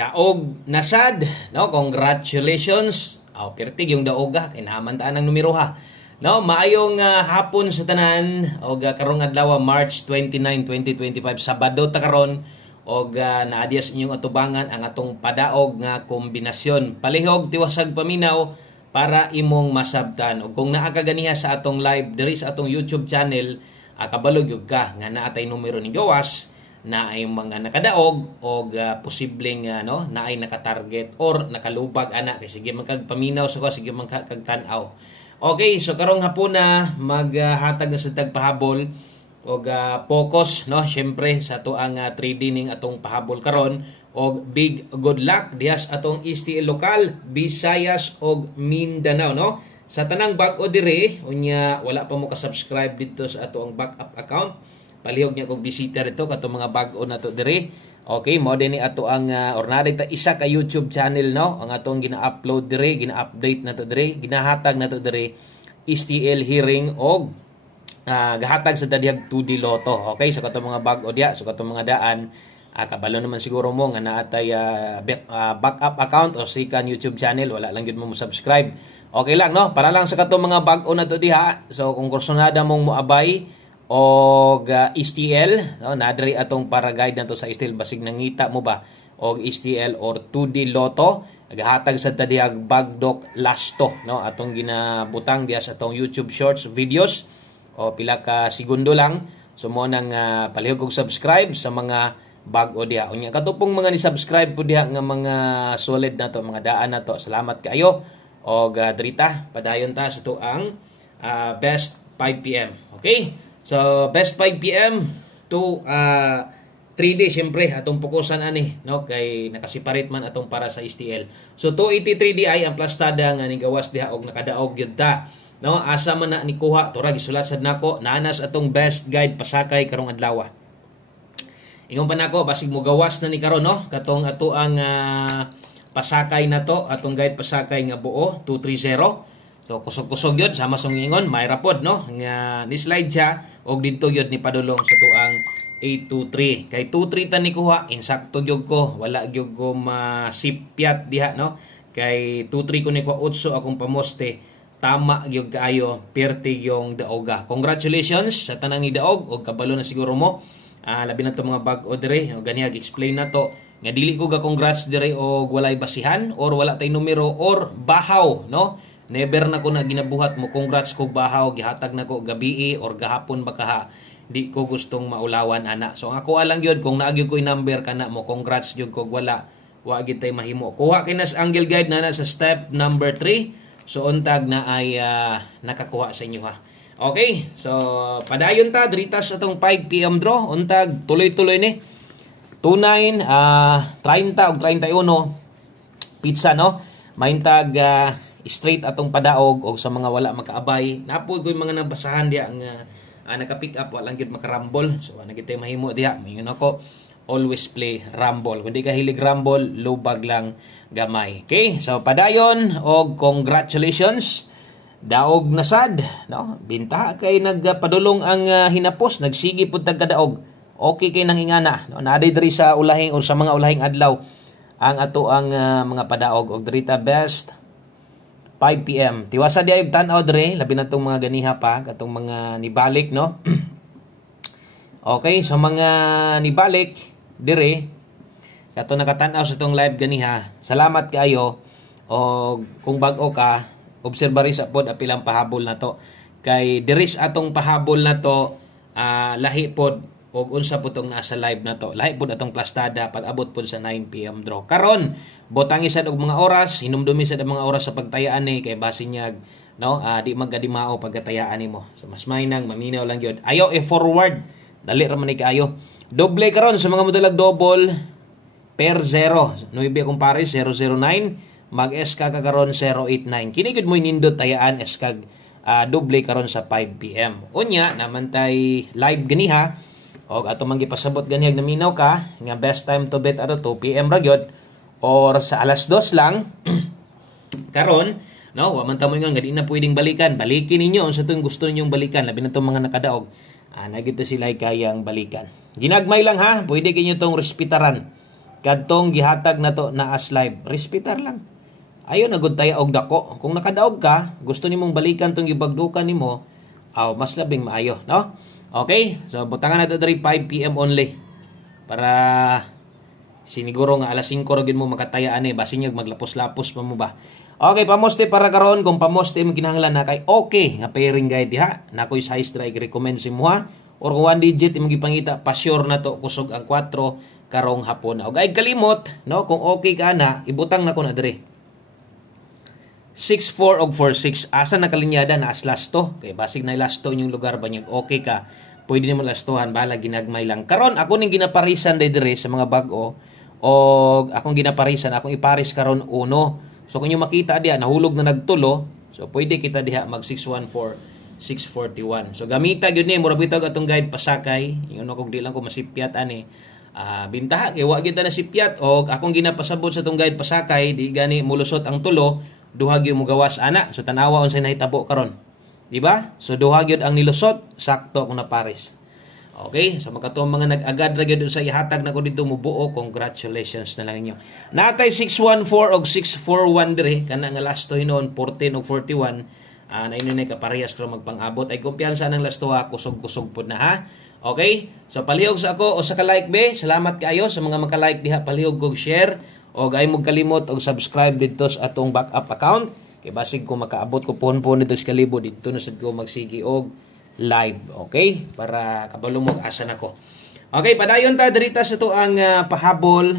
Daog nasad, no? Congratulations. Pertig yung daoga kay namantaan ang numero ha. No, maayong hapon sa tanan og karong adlaw March 29, 2025 Sabado ta karon og naadias inyong atubangan ang atong padaog nga kombinasyon. Palihog tiwasag paminaw para imong masabtan. Og kung naa ka ganiha sa atong live diri sa atong YouTube channel, kabalo gyud ka nga naatay numero ni gawas na ay mga nakadaog o posibleng na ay nakatarget or nakalubag ana kay sige man kag paminaw sa ko, sige man kag tan-aw. Okay, so karong hapon na maghatag na sa tagpahabol og focus no syempre sa ato ang 3D ning atong pahabol karon og big good luck dihas atong STL lokal, Visayas og Mindanao no. Sa tanang bag-o dire unya wala pa mo ka-subscribe dito sa ato ang backup account, palihog niya kog bisita rito kato mga bag-o nato dire. Okay, mo din ni ato ang ornade ta isa ka YouTube channel no, ang atong gina-upload dire, gina-update nato dire, ginahatag nato dire STL hearing og gahatag sa dadihag 2D Lotto. Okay, so kato mga bag-o diya, so kato mga daan kabalo naman siguro mo nga naatay backup account o sikan YouTube channel, wala lang gyud mo subscribe. Okay lang no, para lang sa kato mga bag-o nato diha. So kung kursunada mong moabay og STL no, nadiri atong para guide nato sa STL basig nangita mo ba og STL or 2D Lotto gahatag sa tadihag bagdok lasto no, atong ginabutang diha sa atong YouTube shorts videos o pila ka segundo lang. So mo nang palihog og subscribe sa mga bag-o diha. Unya katupong mga ni-subscribe po diha nga mga solid nato, mga daan nato, salamat kaayo. Og drita padayon ta sa tuang best 5 PM. Okay? So best 5 PM to 3D syempre atong pukusan ani no kay nakasiparate man atong para sa STL. So 283 ay ang plastada nga ni gawas diha og nakadaog gyud ta. No, asa man na ni kuha tura gisulat sad nako nanas atong best guide pasakay karong adlaw. Ingon pa nako basig mo gawas na ni karon no katong ato ang pasakay na to, atong guide pasakay nga buo 230. So kusog-kusog yun sama sa ingon may rapod no nga ni slide siya og didto yun ni padulong sa tuang 823 kay 23 ta ni kuha insakto gyud ko, wala gyud ko masipyat diha no kay 23 ko ni kuha utso akong pamoste, tama gyud kaayo perte yung daoga. Congratulations sa tanang ni daog og kabalo na siguro mo. Labi na to mga bag-o dire o ganihag explain na to nga dili ko ga congrats dire og walay basihan or wala tay numero or bahaw no, never na ko na ginabuhat mo congrats ko bahaw gihatag na ko gabi or gahapon baka di ko gustong maulawan ana. So ako alang gyud kung naagyo ko number kana mo congrats gyud ko wala wa gid tay mahimo. Kuha kinas angle guide na sa step number 3. So untag na ay nakakuha sa inyo ha. Okay, so padayon ta dritas atong 5 PM draw untag tuloy-tuloy ni 29 30 ug 31 pizza no, maintag straight atong padaog og sa mga wala makaabay napoy ko mga nabasahan diha nga naka-pick up walang gyud makarambol. So nagitay mahimo diha mingon ako always play rumble, kundi ka hilig rumble lubag lang gamay. Okay, so padayon og congratulations daog nasad no, binta kay nagpadulong ang hinapos nagsigi pud tagkadaog. Okay kay nang ingana no, naaday diri sa ulahing or sa mga ulahing adlaw ang ato ang mga padaog og drita best 5 PM. Tiwasa di ay tan-aw diri labi na tong mga ganiha pa katong mga nibalik no. Okay, so mga nibalik dire kato nakatan-aw sa tong live ganiha, salamat kaayo. O kung bag-o ka obserbari sa pod apilang pahabol na to kay diris atong pahabol na to lahi pod og unsa pud tong nasa live na to, lahi pod atong plastada pag abot pod sa 9 PM draw karon. Botangi sad og mga oras, hinumdumi sad ang mga oras sa pagtayaan ni kay basinyag no di maggadimao pagkatayaan nimo. So mas maynang maminaw lang gyud ayo forward dali ra man ni kaayo. Doble karon sa mga modulag double per 0 9 kumpare 009 mag-SK ka karon 089. Kini gud mo nindot tayaan SK doble karon sa 5 PM. Unya naman tay live ganiha og ato man gipasabot ganihag naminaw ka nga best time to bet ato 2 PM ra gyud or sa alas 2 lang karon no, wa man ta mo nga di na pwedeng balikan. Balikin ninyo unsa to gusto ninyong balikan labi na tong mga nakadaog. Nagito sila kayang balikan. Ginagmay lang ha, pwede kinyo tong respetaran. kadtong gihatag nato na as live. Respetar lang. Ayo na gud tayo og dako. Kung nakadaog ka, gusto nimong balikan tong gibagdukan nimo, mas labing maayo, no? Okay? So butangan nato diri 5 PM only. Para siniguro nga alas 5 ra gyud mo makataya ani, basin nyag maglapos-lapos pa mo ba. Okay, pamoste para karon kung pamoste mo kinahanglan na kay okay nga pairing guide diha. Nakoy size try recommend si mo ha. Or kung 1 digit imong gipangita, pa sure na to kusog ang 4 karong hapon. Og ay kalimot, no, kung okay ka na, ibutang na ko na dire. 64 og 46 asa nakalinyada na as lasto. Kay basig na lasto inyong lugar ba nyug okay ka. Pwede nimo lastohan bala ginagmay lang. Karon ako ning ginaparisan dire sa mga bag-o og akong ginaparisan, akong iparis karon uno. So kung nyo makita diha, nahulog na nagtulo, so pwede kita diha mag 614, 641. So gamita gyud ni mura bitag atong guide pasakay, ingon ko di lang ko masipyat ani. Bintaha kay wa gyud na sipyat og akong ginapasabot sa atong guide pasakay, di gani mulusot ang tulo, duha gyud mo gawas ana. So tanawa unsay nahitabo karon. Di ba? So duha gyud ang nilusot, sakto akong naparis. Okay, so magkatong mga nag-agad ra gyud sa ihatag na ko dito mubuo, congratulations na lang ninyo. Natay 614 og 641 dire kana nga last to hinon 14 og 41. Na inyo kaparehas karo magpang-abot ay kumpiyansa ng last to kusog-kusog pud na ha. Okay? So palihog sa ako o sa ka-like be, salamat kaayo sa mga maka-like diha, palihog og share og ay mo kalimot og subscribe dito sa atong backup account. Kay basig ko makaabot ko puhon-puhon dito sa kalibo dito na sad ko magsigi og live, okay? Para kabalo mo asa nako. Okay, padayon ta dirita sa to ang pahabol.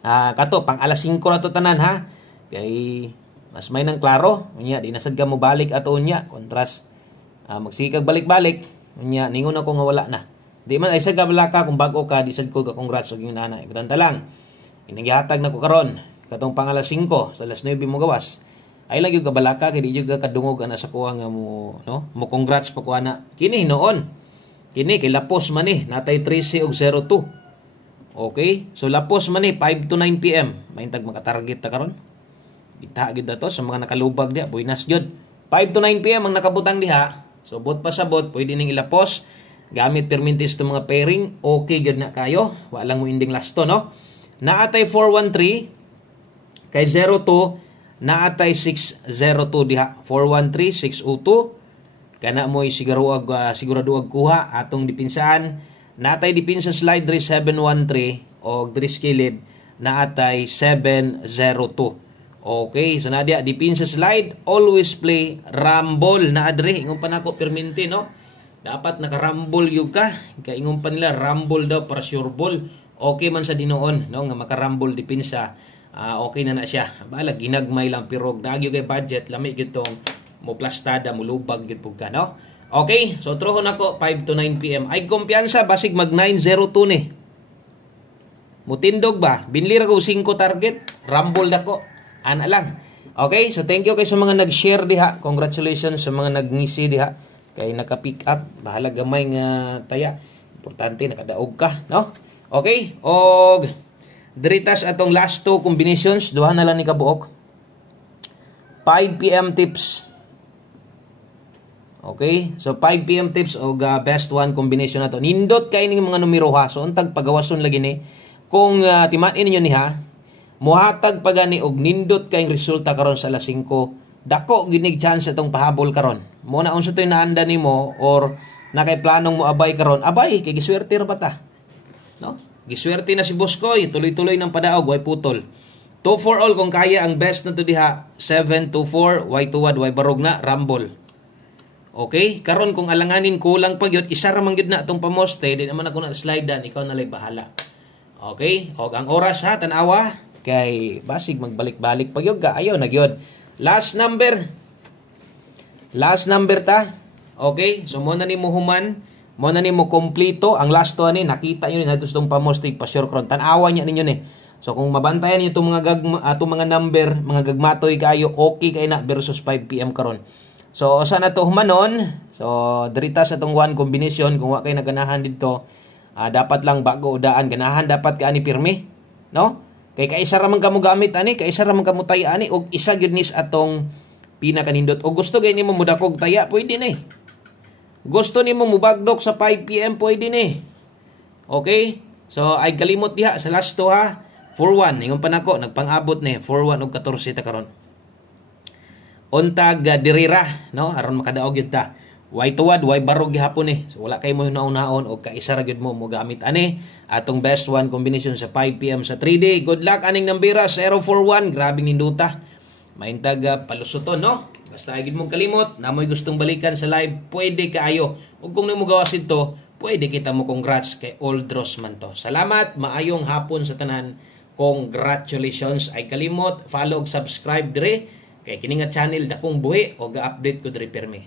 Kato pang alas 5 na to tanan ha. Kay mas may nang klaro, unya di nasad ka mo balik ato unya kontras magsikag balik-balik. Unya ningon ako nga wala na. Di man ay sad ka balaka kung bag-o ka, di sad ko ka congrats og yung nanay. Ibutanta lang. Inagihatag nako karon katong pang alas 5 sa alas 9 mo gawas. Ay lang yung kabalaka, kaya di yung kadungog na sa kuha nga mo, no? Mo congrats pa kuha na. Kini noon. Kini, kay lapos man natay 13 og 02. Okay? So lapos man 5 to 9 PM. Maintag makatarget ta karon. Ita gyud to sa mga nakalubag diha, buinas gyud. 5 to 9 PM ang nakabutang diha. So bot pa sa bot, pwede ning ilapos. Gamit permintis to mga pairing, okay gyud na kayo. Wa lang mo ending lasto, no? Naatay 413 kay 02. Naatay 602 diha 413602 kana mo sigurado ag kuha atong dipinsaan. Naatay dipinsa slide 713 og diri skilid naatay 702. Okay, so nadia dipinsa slide always play rumble na adre ingon pa nako perminti, no? Dapat naka-rumble gyud ka kay ingon pa nila rumble daw para sure ball. Okay man sa dinoon, no, nga maka-rumble dipinsa. Okay na siya. Bala ginagmay lang pirog dagyo kay budget lami gyud tong mo plastada mo lubag gyud pug ka, no? Okay, so trohon ako 5 to 9 PM. Ay kumpiyansa basig mag 902 ni. Mutindog ba? Binli ra ko 5 target, rumble dako. Ana lang. Okay, so thank you kay sa mga nag-share diha. Congratulations sa mga nagngisi diha kay naka-pick up. Bahala gamay nga taya. Importante nakadaog ka, no? Okay, og diritas atong last two combinations, duha na lang ni kabuok. 5 PM tips. Okay, so 5 PM tips og best one combination nato. Nindot kay ning mga numero ha. So untag pagawason lagi ni. Kung timaan ninyo ni ha, muhatag pa gani og nindot kay resulta karon sa alas 5. Dako ginig chance atong pahabol karon. Mo na unsa toy naanda nimo or nakay planong mo abay karon, abay kay giswerte ra bata. No? Giswerte na si Boskoy, tuloy-tuloy ng padaog, way putol. 2 for all kung kaya ang best na to diha. 7-2-4, way tuwad, way barog na, rumble. Okay? Karon kung alanganin kulang pa gyud, isa ra man gyud na atong pamoste, di naman ako na slide dan, ikaw na lay bahala. Okay? Og ang oras ha, tanawa, kay basig magbalik-balik pa gyud ka, ayaw na gyud. Last number ta. Okay? So mo na ni mo human. Mo na nimo kompleto ang last to ani nakita niyo na tong pamoste pa sure kron tan-awa niya ninyo ni. So kung mabantayan niyo itong mga number, mga gagmatoy kayo, okay kay na versus 5 PM karon. So usa na to humanon. So dirita sa tong one combination kung wa kay naganahan didto, dapat lang bago udaan ganahan dapat ka ani pirmi, no? Kay kaisa ra man kamo gamit ani, kaisa ra man kamo tay ani og isa gyud nis atong pinakanindot. O gusto gay nimo mudakog taya, pwede ni. Gusto nimo mubagdok sa 5 PM, pwede ni. Okay? So ay kalimot diha sa last to ha. 4-1 ingon pa nako nagpang-abot ni 4-1 og 14 ta karon. Untag dirira no aron makadaog gyud ta. Way tuwad, way barog gihapon ni. So wala kay mo naunahon og kaisa ra gyud mo gamit ani atong best one combination sa 5 PM sa 3D. Good luck aning nambira 041. Grabe ninduta. Maintag palusuton no. Basta agid mong kalimot, namoy gustong balikan sa live, pwede kaayo. Ug kung nimo gawas ito, pwede kita mo congrats kay Old Rossman to. Salamat, maayong hapon sa tanan. Congratulations ay kalimot, follow ug subscribe dire kay kini nga channel dakong buhi o ga-update ko dire pirmi.